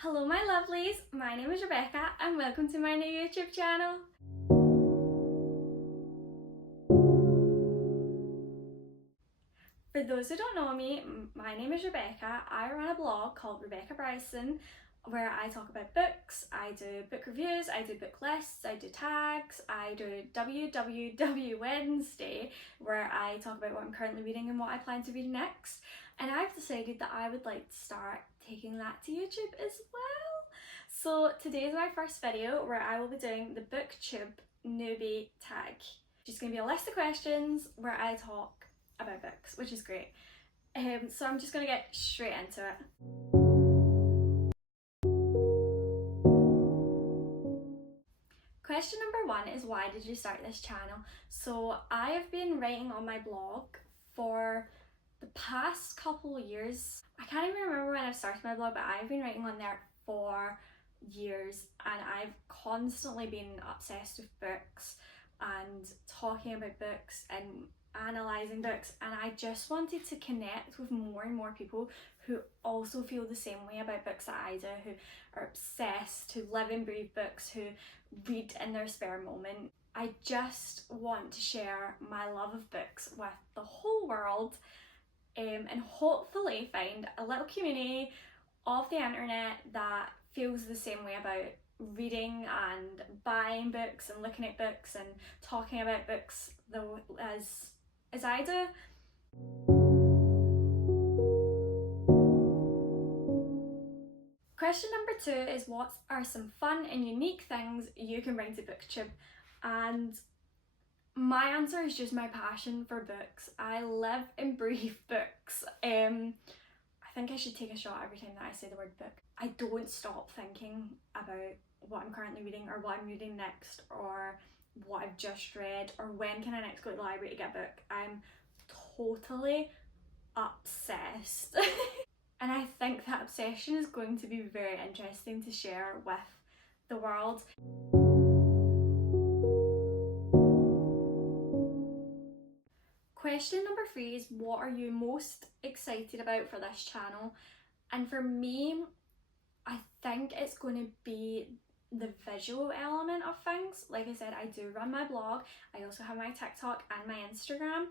Hello my lovelies, my name is Rebecca and welcome to my new YouTube channel. For those who don't know me, my name is Rebecca. I run a blog called Rebecca Bryson where I talk about books, I do book reviews, I do book lists, I do tags, I do WWW Wednesday where I talk about what I'm currently reading and what I plan to read next. And I've decided that I would like to start taking that to YouTube as well. So today is my first video where I will be doing the Booktube Newbie Tag. Just going to be a list of questions where I talk about books, which is great. So I'm just going to get straight into it. Question number one is, why did you start this channel? So I have been writing on my blog for the past couple of years. I can't even remember when I started my blog, but I've been writing on there for years and I've constantly been obsessed with books and talking about books and analysing books, and I just wanted to connect with more and more people who also feel the same way about books that I do, who are obsessed, who live and breathe books, who read in their spare moment. I just want to share my love of books with the whole world, and hopefully find a little community of the internet that feels the same way about reading and buying books and looking at books and talking about books though as I do. Question number two is, what are some fun and unique things you can bring to Booktube? And my answer is just my passion for books. I live and breathe books. I think I should take a shot every time that I say the word book. I don't stop thinking about what I'm currently reading or what I'm reading next or what I've just read or when can I next go to the library to get a book. I'm totally obsessed. And I think that obsession is going to be very interesting to share with the world. Question number three is, what are you most excited about for this channel? And for me, I think it's going to be the visual element of things. Like I said, I do run my blog, I also have my TikTok and my Instagram,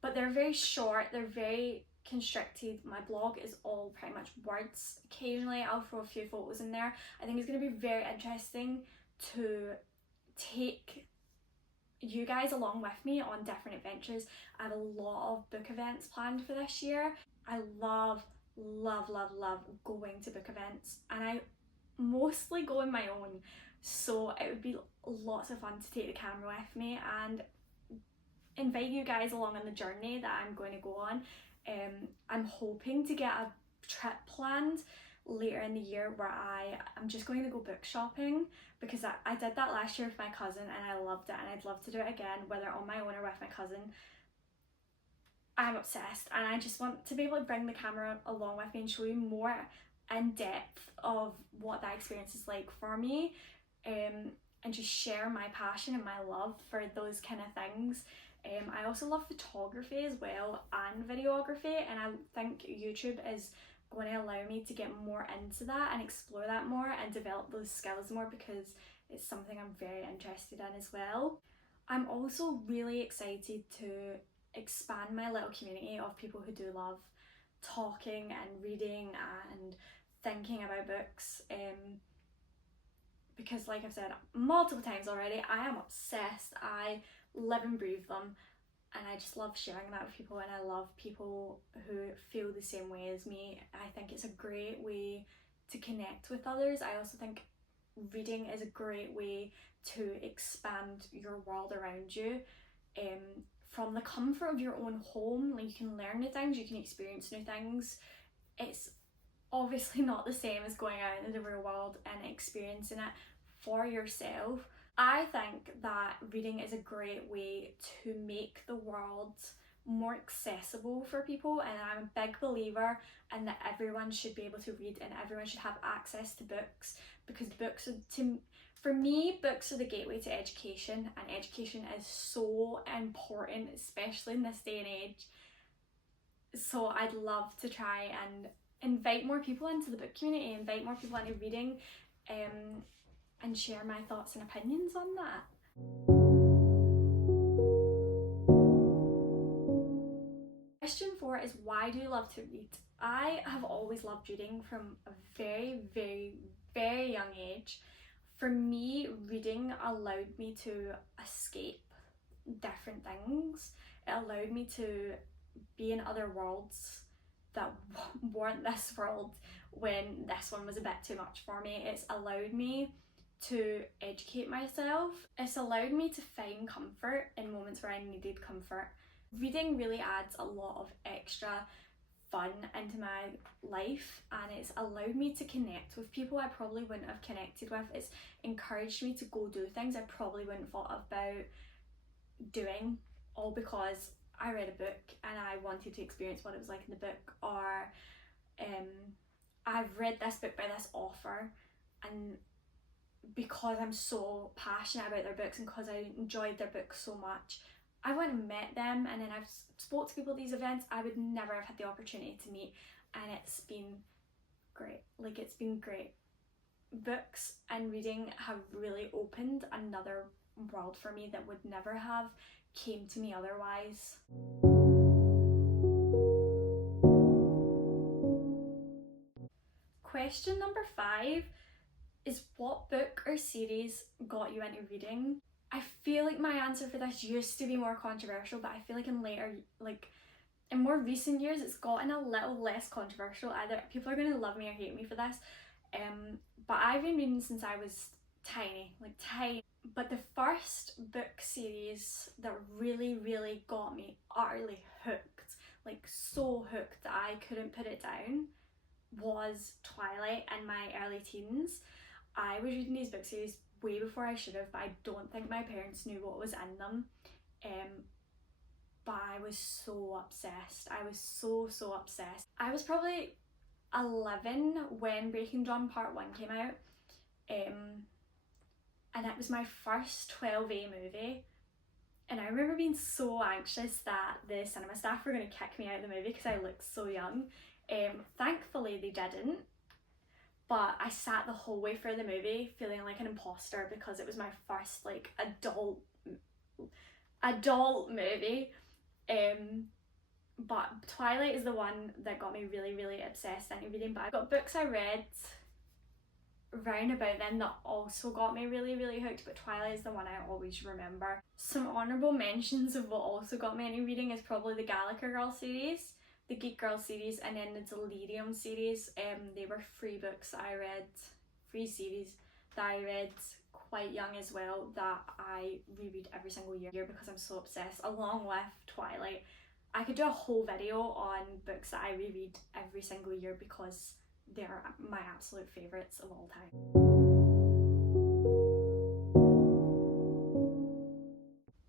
but they're very short, they're very constricted. My blog is all pretty much words. Occasionally I'll throw a few photos in there. I think it's going to be very interesting to take you guys along with me on different adventures. I have a lot of book events planned for this year. I love going to book events, and I mostly go on my own, so it would be lots of fun to take the camera with me and invite you guys along on the journey that I'm going to go on. I'm hoping to get a trip planned later in the year where I'm just going to go book shopping, because I did that last year with my cousin and I loved it, and I'd love to do it again, whether on my own or with my cousin. I'm obsessed and I just want to be able to bring the camera along with me and show you more in depth of what that experience is like for me, and just share my passion and my love for those kind of things. I also love photography as well and videography, and I think YouTube is going to allow me to get more into that and explore that more and develop those skills more, because it's something I'm very interested in as well. I'm also really excited to expand my little community of people who do love talking and reading and thinking about books, because like I've said multiple times already, I am obsessed. I live and breathe them, and I just love sharing that with people, and I love people who feel the same way as me. I think it's a great way to connect with others. I also think reading is a great way to expand your world around you, from the comfort of your own home. Like, you can learn new things, you can experience new things. It's obviously not the same as going out into the real world and experiencing it for yourself. I think that reading is a great way to make the world more accessible for people, and I'm a big believer in that everyone should be able to read and everyone should have access to books, because books are, for me, books are the gateway to education, and education is so important, especially in this day and age. So I'd love to try and invite more people into the book community, invite more people into reading, and share my thoughts and opinions on that. Question 4 is, why do you love to read? I have always loved reading from a very, very, very young age. For me, reading allowed me to escape different things. It allowed me to be in other worlds that weren't this world when this one was a bit too much for me. It's allowed me to educate myself. It's allowed me to find comfort in moments where I needed comfort. Reading really adds a lot of extra fun into my life, and it's allowed me to connect with people I probably wouldn't have connected with. It's encouraged me to go do things I probably wouldn't have thought about doing, all because I read a book and I wanted to experience what it was like in the book, or I've read this book by this author, and because I'm so passionate about their books and because I enjoyed their books so much, I went and met them, and then I've spoke to people at these events I would never have had the opportunity to meet, and it's been great. Like, it's been great. Books and reading have really opened another world for me that would never have came to me otherwise. Question number 5 is, what book or series got you into reading? I feel like my answer for this used to be more controversial, but I feel like in more recent years it's gotten a little less controversial. Either people are going to love me or hate me for this, but I've been reading since I was tiny. But the first book series that really, really got me utterly hooked, like so hooked that I couldn't put it down, was Twilight in my early teens. I was reading these book series way before I should have, but I don't think my parents knew what was in them. But I was so obsessed. I was so obsessed. I was probably 11 when Breaking Dawn Part 1 came out, and it was my first 12A movie, and I remember being so anxious that the cinema staff were going to kick me out of the movie because I looked so young. Thankfully they didn't, but I sat the whole way through the movie feeling like an imposter because it was my first like adult movie. But Twilight is the one that got me really, really obsessed into reading. But I've got books I read round about then that also got me really, really hooked, but Twilight is the one I always remember. Some honourable mentions of what also got me into reading is probably the Gallagher Girl series, the Geek Girl series, and then the Delirium series. They were 3 books I read, 3 series that I read quite young as well, that I reread every single year because I'm so obsessed, along with Twilight. I could do a whole video on books that I reread every single year because they're my absolute favourites of all time.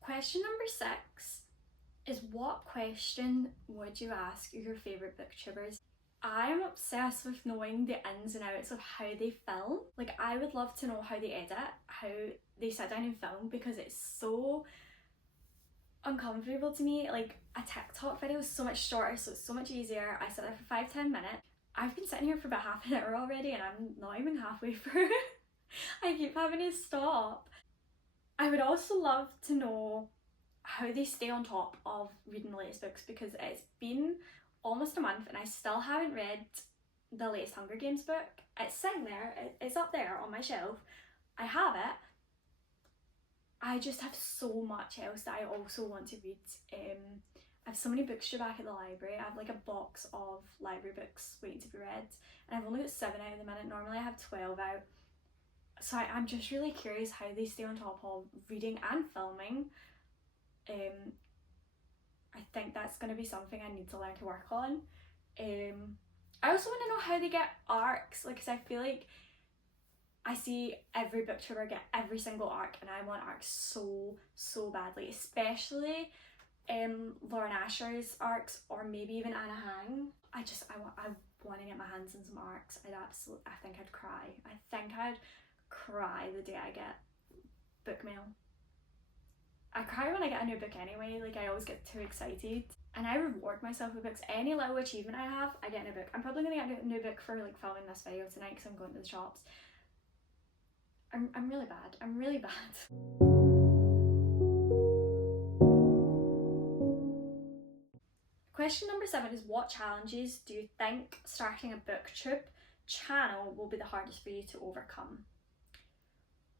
Question number 6 is, what question would you ask your favourite booktubers? I'm obsessed with knowing the ins and outs of how they film. Like, I would love to know how they edit, how they sit down and film, because it's so uncomfortable to me. Like, a TikTok video is so much shorter, so it's so much easier. I sit there for 5-10 minutes. I've been sitting here for about half an hour already and I'm not even halfway through. I keep having to stop. I would also love to know how they stay on top of reading the latest books, because it's been almost a month and I still haven't read the latest Hunger Games book. It's sitting there, it's up there on my shelf. I have it. I just have so much else that I also want to read. I have so many books due back at the library. I have like a box of library books waiting to be read, and I've only got 7 out at the minute. Normally I have 12 out. So I'm just really curious how they stay on top of reading and filming. I think that's going to be something I need to learn to work on. I also want to know how they get arcs, like, 'cause I feel like I see every booktuber get every single arc, and I want arcs so badly, especially Lauren Asher's arcs, or maybe even Anna Hang. I want to get my hands on some arcs. I think I'd cry. I think I'd cry the day I get book mail. I cry when I get a new book anyway, like I always get too excited. And I reward myself with books. Any little achievement I have, I get in a book. I'm probably going to get a new book for like filming this video tonight because I'm going to the shops. I'm really bad. I'm really bad. Question number 7 is, what challenges do you think starting a booktube channel will be the hardest for you to overcome?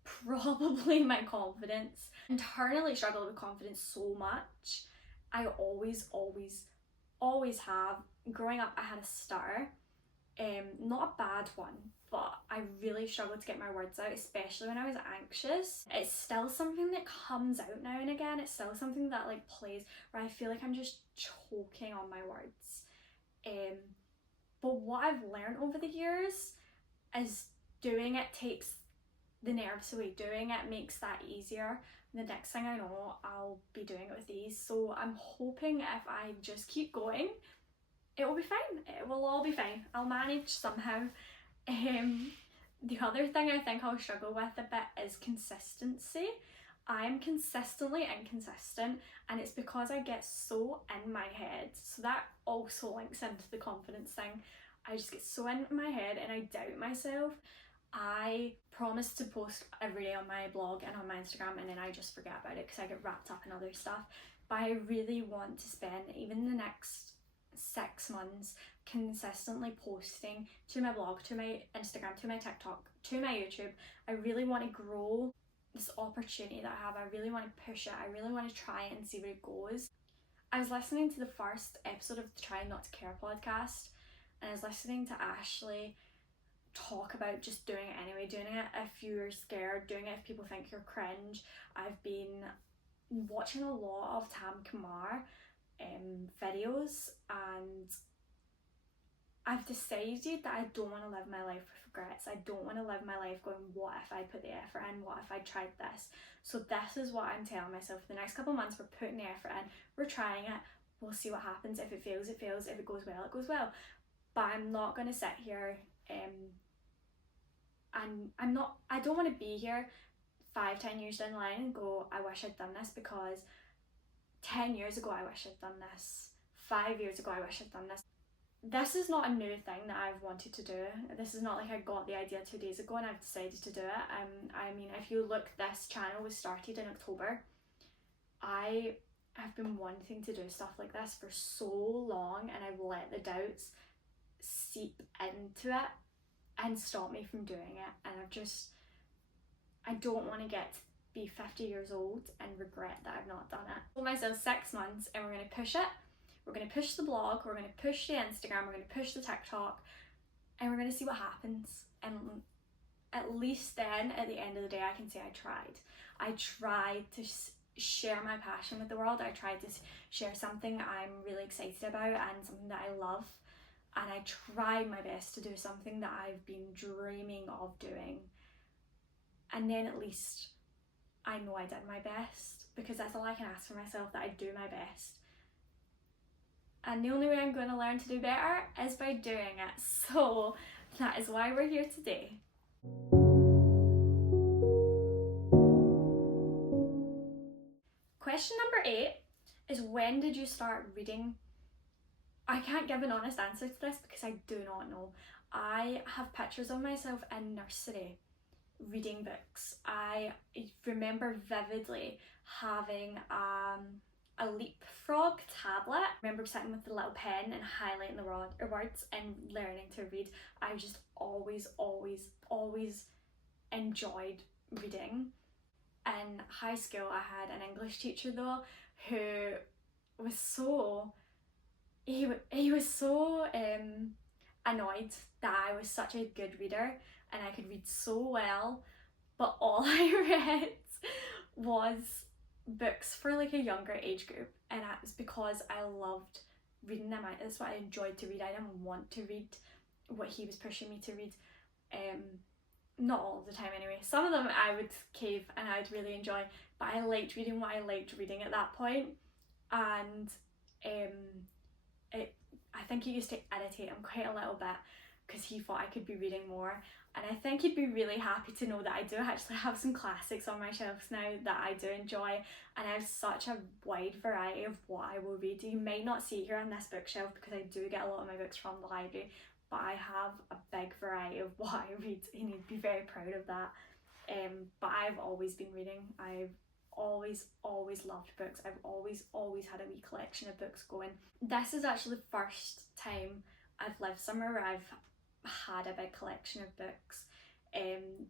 Probably my confidence. I internally struggle with confidence so much. I always have. Growing up, I had a stutter. Not a bad one, but I really struggled to get my words out, especially when I was anxious. It's still something that comes out now and again. It's still something that like plays where I feel like I'm just choking on my words. But what I've learned over the years is doing it takes the nerves away. Doing it makes that easier. The next thing I know, I'll be doing it with these. So I'm hoping if I just keep going, it will be fine. It will all be fine. I'll manage somehow. The other thing I think I'll struggle with a bit is consistency. I'm consistently inconsistent, and it's because I get so in my head. So that also links into the confidence thing. I just get so in my head and I doubt myself. I promise to post every day on my blog and on my Instagram, and then I just forget about it because I get wrapped up in other stuff. But I really want to spend even the next 6 months consistently posting to my blog, to my Instagram, to my TikTok, to my YouTube. I really want to grow this opportunity that I have. I really want to push it. I really want to try it and see where it goes. I was listening to the first episode of the Try Not to Care podcast, and I was listening to Ashley talk about just doing it anyway, doing it if you're scared, doing it if people think you're cringe. I've been watching a lot of Tam Kumar videos, and I've decided that I don't want to live my life with regrets. I don't want to live my life going, what if I put the effort in, what if I tried this? So this is what I'm telling myself. The next couple of months, we're putting the effort in, we're trying it, we'll see what happens. If it fails, it fails. If it goes well, it goes well. But I'm not going to sit here and I don't want to be here 5-10 years down the line and go, I wish I'd done this, because 10 years ago I wish I'd done this, 5 years ago I wish I'd done this. This is not a new thing that I've wanted to do. This is not like I got the idea 2 days ago and I've decided to do it. I mean, if you look, this channel was started in October. I have been wanting to do stuff like this for so long, and I've let the doubts seep into it and stop me from doing it. And I don't want to be 50 years old and regret that I've not done it. I told myself 6 months and we're going to push it. We're going to push the blog, we're going to push the Instagram, we're going to push the TikTok, and we're going to see what happens. And at least then, at the end of the day, I can say I tried. I tried to share my passion with the world. I tried to share something I'm really excited about and something that I love. And I tried my best to do something that I've been dreaming of doing. And then at least I know I did my best, because that's all I can ask for myself, that I do my best. And the only way I'm going to learn to do better is by doing it. So that is why we're here today. Question number 8 is, when did you start reading? I can't give an honest answer to this because I do not know. I have pictures of myself in nursery reading books. I remember vividly having a leapfrog tablet. I remember sitting with the little pen and highlighting the words and learning to read. I just always enjoyed reading. In high school, I had an English teacher though who was so annoyed that I was such a good reader and I could read so well, but all I read was books for like a younger age group, and that was because I loved reading them. That's what I enjoyed to read. I didn't want to read what he was pushing me to read. Not all the time anyway. Some of them I would cave and I'd really enjoy, but I liked reading what I liked reading at that point, and I think it used to irritate him quite a little bit because he thought I could be reading more. And I think he'd be really happy to know that I do actually have some classics on my shelves now that I do enjoy, and I have such a wide variety of what I will read. You might not see it here on this bookshelf because I do get a lot of my books from the library, but I have a big variety of what I read, and he'd be very proud of that. But I've always been reading. I've always loved books. I've always had a wee collection of books going. This is actually the first time I've lived somewhere where I've had a big collection of books, and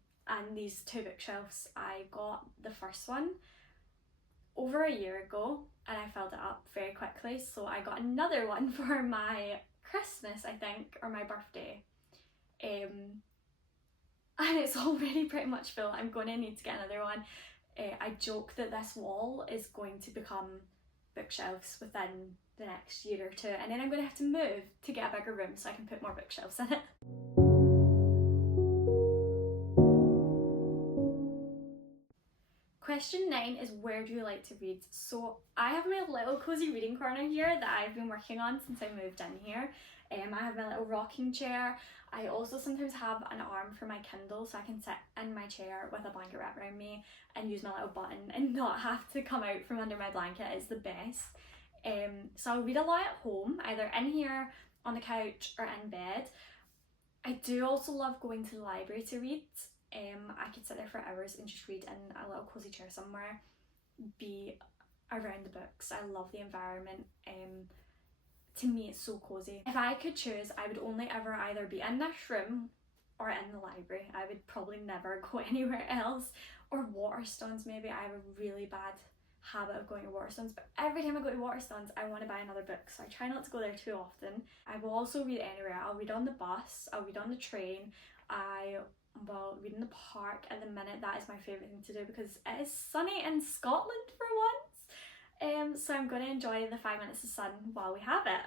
these two bookshelves, I got the first one over a year ago and I filled it up very quickly, so I got another one for my Christmas, I think, or my birthday, and it's already pretty much full. I'm going to need to get another one. I joke that this wall is going to become bookshelves within the next year or two, and then I'm going to have to move to get a bigger room so I can put more bookshelves in it. Question 9 is, where do you like to read? So I have my little cozy reading corner here that I've been working on since I moved in here. I have my little rocking chair. I also sometimes have an arm for my Kindle so I can sit in my chair with a blanket wrapped around me and use my little button and not have to come out from under my blanket. It's the best. So I'll read a lot at home, either in here, on the couch, or in bed. I do also love going to the library to read. I could sit there for hours and just read in a little cozy chair somewhere, be around the books. I love the environment. To me it's so cozy. If I could choose, I would only ever either be in this room or in the library. I would probably never go anywhere else. Or Waterstones maybe. I have a really bad habit of going to Waterstones, but every time I go to Waterstones I want to buy another book, so I try not to go there too often. I will also read anywhere. I'll read on the bus, I'll read on the train, I will read in the park. At the minute that is my favourite thing to do because it is sunny in Scotland for once. So I'm going to enjoy the 5 minutes of sun while we have it.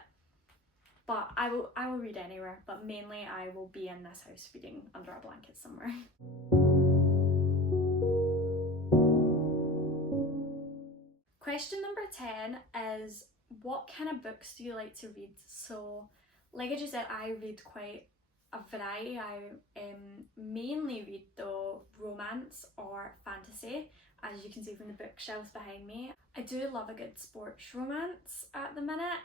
But I will read anywhere, but mainly I will be in this house reading under a blanket somewhere. Question number 10 is, what kind of books do you like to read? So like I just said, I read quite a variety. I mainly read though romance or fantasy, as you can see from the bookshelves behind me. I do love a good sports romance at the minute.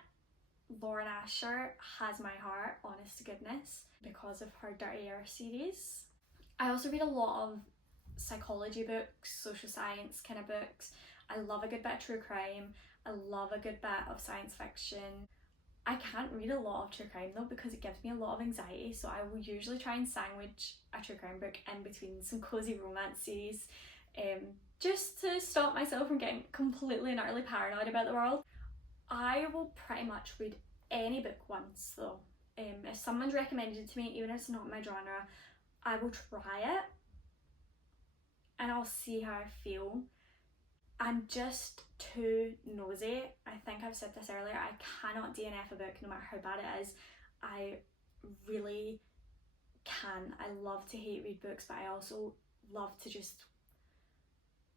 Lauren Asher has my heart, honest to goodness, because of her Dirty Air series. I also read a lot of psychology books, social science kind of books. I love a good bit of true crime. I love a good bit of science fiction. I can't read a lot of true crime though because it gives me a lot of anxiety, so I will usually try and sandwich a true crime book in between some cozy romance series, just to stop myself from getting completely and utterly paranoid about the world. I will pretty much read any book once though. If someone's recommended it to me, even if it's not my genre, I will try it and I'll see how I feel. I'm just too nosy. I think I've said this earlier, I cannot DNF a book no matter how bad it is. I really can. I love to hate read books, but I also love to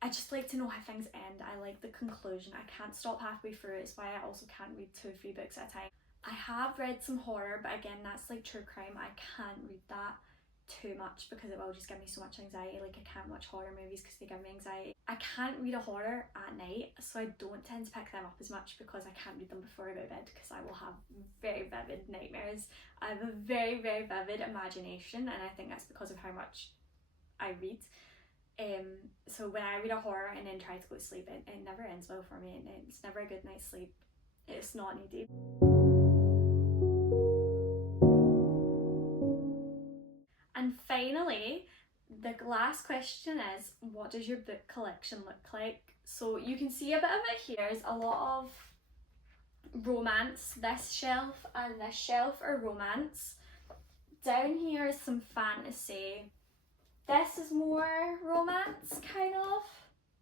I just like to know how things end. I like the conclusion. I can't stop halfway through. It's why I also can't read 2 or 3 books at a time. I have read some horror, but again, that's like true crime. I can't read that too much because it will just give me so much anxiety. Like, I can't watch horror movies because they give me anxiety. I can't read a horror at night, so I don't tend to pick them up as much because I can't read them before I go to bed because I will have very vivid nightmares. I have a very, very vivid imagination, and I think that's because of how much I read. So when I read a horror and then try to go to sleep, it never ends well for me, and it's never a good night's sleep. It's not needed. And finally, the last question is, what does your book collection look like? So you can see a bit of it here. There's a lot of romance. This shelf and this shelf are romance. Down here is some fantasy. This is more romance, kind of.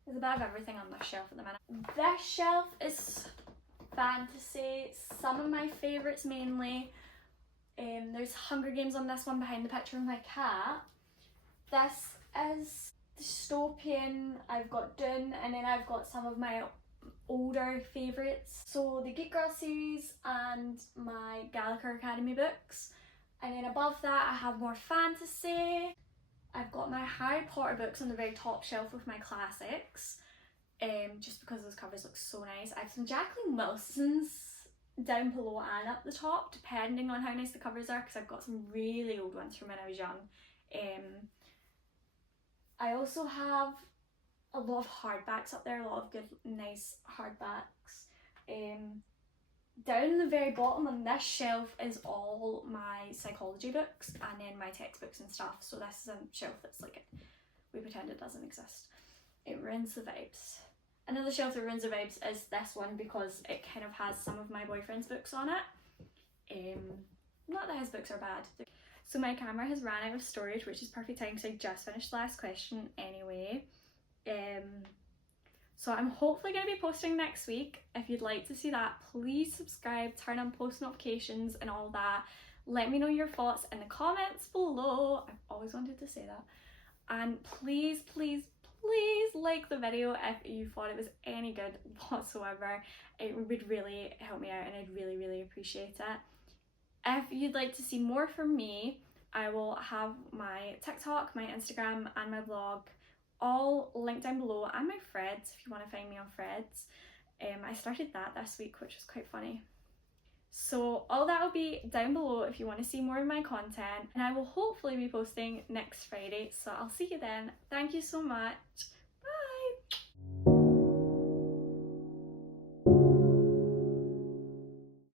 There's a bit of everything on this shelf at the minute. This shelf is fantasy, some of my favourites mainly. There's Hunger Games on this one behind the picture of my cat. This is dystopian. I've got Dune, and then I've got some of my older favourites. So the Geek Girl series and my Gallagher Academy books. And then above that I have more fantasy. I've got my Harry Potter books on the very top shelf with my classics, just because those covers look so nice. I have some Jacqueline Wilson's down below and up the top, depending on how nice the covers are, because I've got some really old ones from when I was young. I also have a lot of hardbacks up there, a lot of good nice hardbacks. Down the very bottom on this shelf is all my psychology books and then my textbooks and stuff, so this is a shelf that's like, we pretend it doesn't exist. It ruins the vibes. Another shelf that ruins the vibes is this one because it kind of has some of my boyfriend's books on it. Not that his books are bad. So my camera has ran out of storage, which is perfect time because I just finished the last question anyway. So I'm hopefully going to be posting next week. If you'd like to see that, please subscribe, turn on post notifications and all that. Let me know your thoughts in the comments below. I've always wanted to say that. And please, please, please like the video if you thought it was any good whatsoever. It would really help me out and I'd really, really appreciate it. If you'd like to see more from me, I will have my TikTok, my Instagram and my blog all linked down below, and my threads if you want to find me on threads. I started that this week, which was quite funny. So all that will be down below if you want to see more of my content, and I will hopefully be posting next Friday, so I'll see you then. Thank you so much.